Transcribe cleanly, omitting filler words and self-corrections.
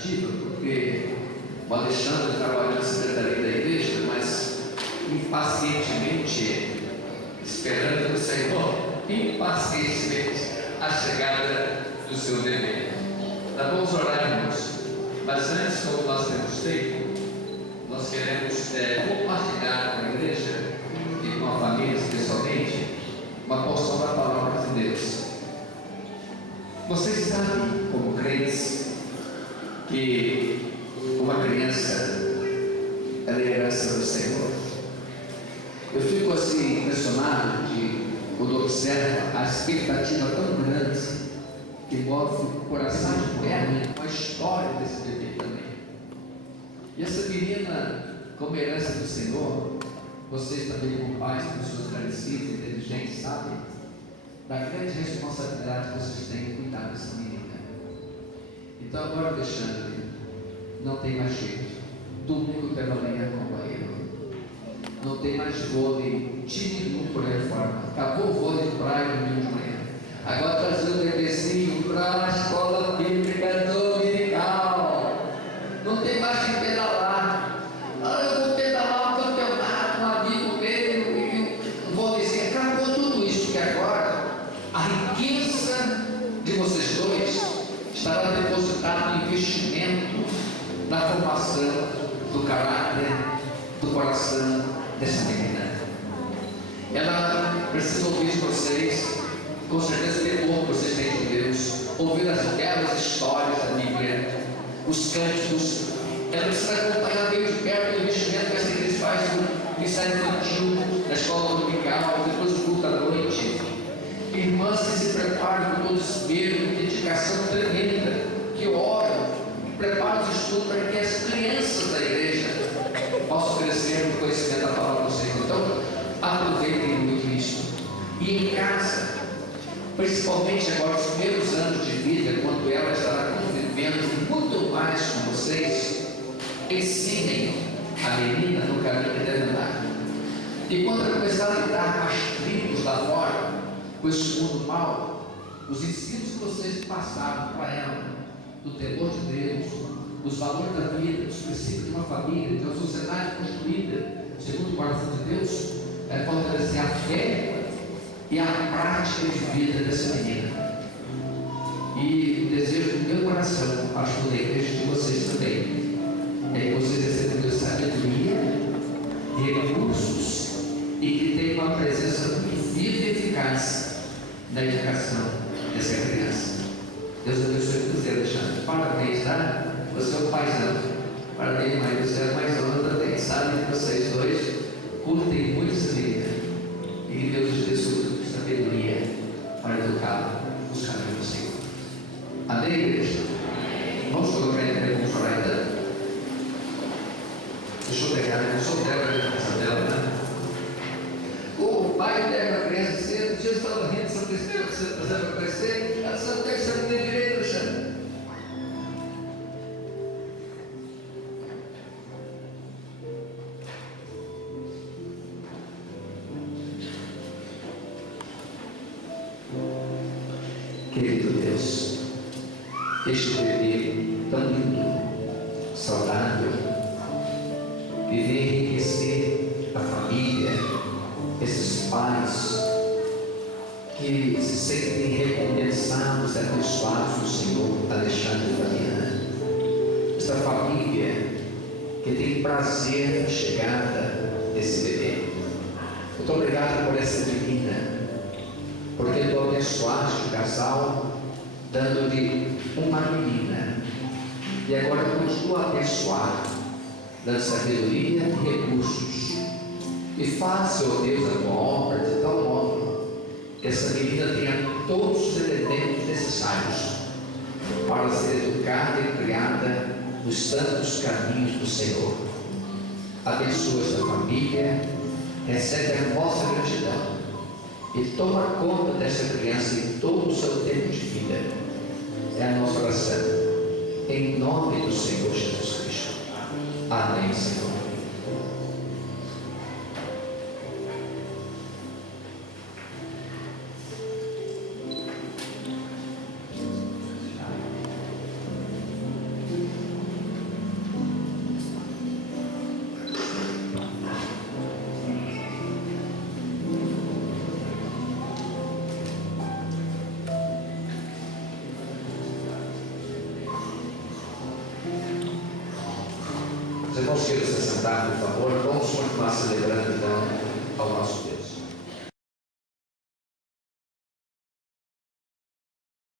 expectativa, porque o Alexandre trabalha na secretaria da igreja, mas impacientemente, esperando o Senhor, impacientemente, a chegada do seu bebê. Nós vamos orar, irmãos, mas antes, como nós temos feito, nós queremos compartilhar com a igreja e com a família especialmente uma porção da palavra de Deus. Vocês sabem, como crentes, que uma criança é a herança do Senhor. Eu fico assim impressionado quando observo a expectativa tão grande que move o coração de mulher com a história desse bebê também. E essa menina, como herança do Senhor, vocês também, como pais, pessoas esclarecidas, inteligentes, sabem da grande responsabilidade que vocês têm em cuidar dessa menina. Então agora, Alexandre, não tem mais jeito. Domingo pela manhã com o banheiro. Não tem mais vôlei tímido por aí fora. Acabou o vôlei de praia domingo de manhã. Agora trazer o bebezinho para a escola bíblica dominical. Não tem mais que pedalar. Eu vou pedalar um campeonato, um amigo meu, e o vôleizinho. Acabou tudo isso, porque agora a riqueza de vocês dois estará depositada no investimento na formação do caráter, do coração dessa menina. Ela precisa ouvir de vocês, com certeza temor que vocês têm de Deus, ouvir as belas histórias da Bíblia, os cânticos. Ela precisa acompanhar bem de perto o investimento que essa igreja faz no ensaio infantil, na escola dominical, depois do culto à noite. Irmãs que se preparam com todo esmero, dedicação tremenda, que oram, que preparam os estudos para que as crianças da igreja possam crescer no conhecimento da palavra do Senhor. Então, aproveitem muito isso. E em casa, principalmente agora, os primeiros anos de vida, quando ela estará convivendo muito mais com vocês, ensinem a menina no caminho que deve andar. E quando ela começar a lidar com as tribos lá fora, com esse mundo mal, os ensinos que vocês passaram para ela, do temor de Deus, os valores da vida, os princípios de uma família, de uma sociedade construída segundo o coração de Deus, vai fortalecer a fé e a prática de vida dessa menina. E o desejo do meu coração, pastor da igreja, de vocês também, é que vocês recebam sabedoria, recursos e que tenham uma presença muito viva e eficaz na educação dessa criança. Deus abençoe você, Alexandre. Parabéns, tá? Você é o paizão. Parabéns, mãe. Você é mais honra também. Sabe que vocês dois curtem muito essa vida. E que Deus lhes dê sabedoria para educar os caminhos do Senhor. Amém, igreja? Vamos colocar em pé com Freida. Deixa eu pegar, eu sou dela, essa dela, né? O pai pega a criança cedo, Jesus estava rindo, São Cristo, você está para crescer, ela só tem que ser direito, Alexandre. Querido Deus, este bebê tão lindo, saudável, que vem enriquecer a família, esses pais que se sentem recompensados e abençoados do Senhor, Alexandre e Fabiana, essa família que tem prazer na chegada desse bebê. Muito obrigado por essa menina, porque tu abençoaste o casal, dando-lhe uma menina, e agora continua a abençoar, dando sabedoria e recursos. E faça, ó Deus, a tua obra de tal modo que essa menina tenha todos os elementos necessários para ser educada e criada nos santos caminhos do Senhor. Abençoa essa família, recebe a nossa gratidão e toma conta dessa criança em todo o seu tempo de vida. É a nossa oração, em nome do Senhor Jesus Cristo. Amém, Senhor. conselho se sentar, por favor, vamos continuar celebrando então ao nosso Deus.